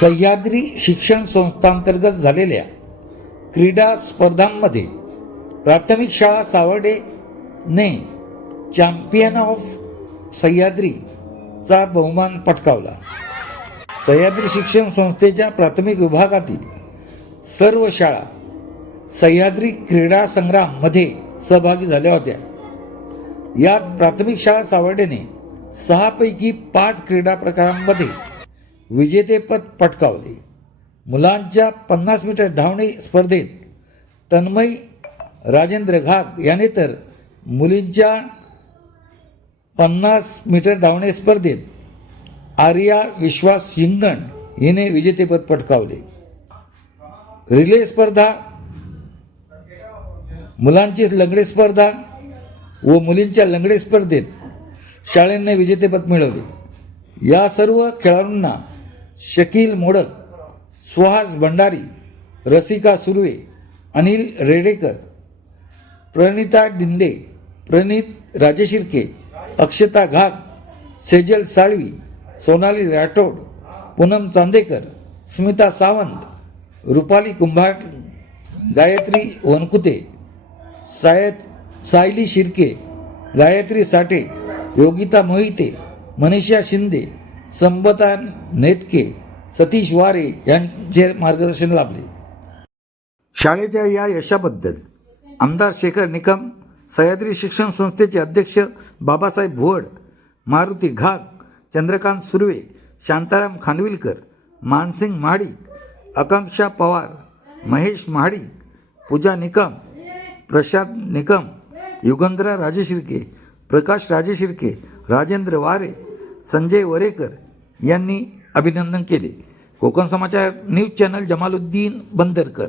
सह्याद्री शिक्षण संस्थांतर्गत झालेल्या क्रीडा स्पर्धांमध्ये प्राथमिक शाळा सावर्डेने चॅम्पियन ऑफ सह्याद्रीचा बहुमान पटकावला. सह्याद्री शिक्षण संस्थेच्या प्राथमिक विभागातील सर्व शाळा सह्याद्री क्रीडा संग्राममध्ये सहभागी झाल्या होत्या. यात प्राथमिक शाळा सावर्डेने सहापैकी पाच क्रीडा प्रकारांमध्ये विजेतेपद पटकावले. मुलांच्या पन्नास मीटर धावणे स्पर्धेत तन्मय राजेंद्र घाग याने तर मुलींच्या पन्नास मीटर धावणे स्पर्धेत आर्या विश्वास हिंगण हिने विजेतेपद पटकावले. रिले स्पर्धा मुलांची लंगडी स्पर्धा व मुलींच्या लंगडी स्पर्धेत शाळेने विजेतेपद मिळवले. या सर्व खेळाडूंना शकील मोडक सुहास भंडारी रसिका सुर्वे अनिल रेडेकर प्रणिता डिंडे प्रणित राजेशिर्के अक्षता घाग सेजल साळवी सोनाली राठोड पूनम चांदेकर स्मिता सावंत रुपाली कुंभाट गायत्री वनकुते सायत सायली शिर्के गायत्री साठे योगिता मोहिते मनीषा शिंदे संबता नेतके सतीश वारे यांचे मार्गदर्शन लाभले. शाळेच्या या यशाबद्दल आमदार शेखर निकम सह्याद्री शिक्षण संस्थेचे अध्यक्ष बाबासाहेब भुवड मारुती घाग चंद्रकांत सुर्वे शांताराम खानविलकर मानसिंग महाडिक आकांक्षा पवार महेश महाडिक पूजा निकम प्रशांत निकम युगंधरा राजेशिर्के प्रकाश राजेशिर्के राजेंद्र वारे संजय वरेकर यांनी अभिनंदन केले. Konkan Samachar news channel Jamaluddin Bandarkar.